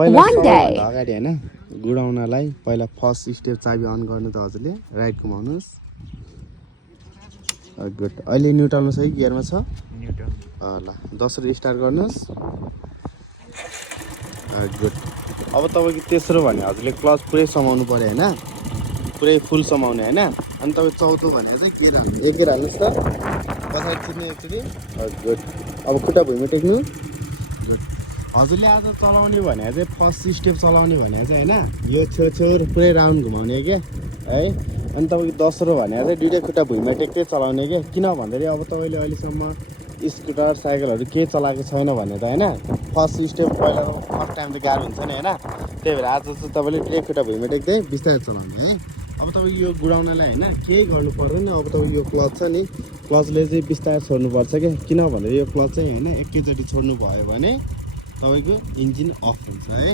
पहिला सबैभन्दा अगाडि हैन गुडाउनलाई पहिला फर्स्ट स्टेप चाबी अन गर्नु त हजुरले राइट घुमाउनुस् गुड अहिले न्युट्रलमा छ कि गियरमा छ न्युट्रल ल दोस्रो स्टार्ट गर्नुस् गुड अब तपाईको तेस्रो भने हजुरले क्लच पुरै समाउनु पर्यो हैन पुरै फुल समाउने हैन अनि तपाईँ चौथो भनेको चाहिँ गियर हाल्नु एक गियर हाल्नुस् त पछाडि छिर्ने एकचोटि गुड अब खुट्टा भुइँमा टेक्नु गुड हजुरले आज चलाउने भने चाहिँ फर्स्ट स्टेप चलाउने भने चाहिँ हैन यो छेउछेउ पुरै राउन्ड घुमाउने के है अनि तपाईँको दोस्रो भने चाहिँ दुईटै खुट्टा भुइँमा टेक्दै चलाउने के किन भन्दाखेरि अब तपाईँले अहिलेसम्म स्कुटर साइकलहरू केही चलाएको छैन भने त हैन फर्स्ट स्टेप पहिला फर्स्ट टाइम त गाह्रो हुन्छ नि हैन त्यही भएर आज चाहिँ तपाईँले दुईटै खुट्टा भुइँमा टेक्दै बिस्तारै चलाउने है अब तपाईँ यो गुडाउनलाई हैन केही गर्नु पर्दैन अब तपाईँ यो क्लच छ नि क्लचले चाहिँ बिस्तारै छोड्नुपर्छ क्या किन भन्दाखेरि यो क्लच चाहिँ हैन एकैचोटि छोड्नु भयो भने तपाईँको इन्जिन अफ हुन्छ है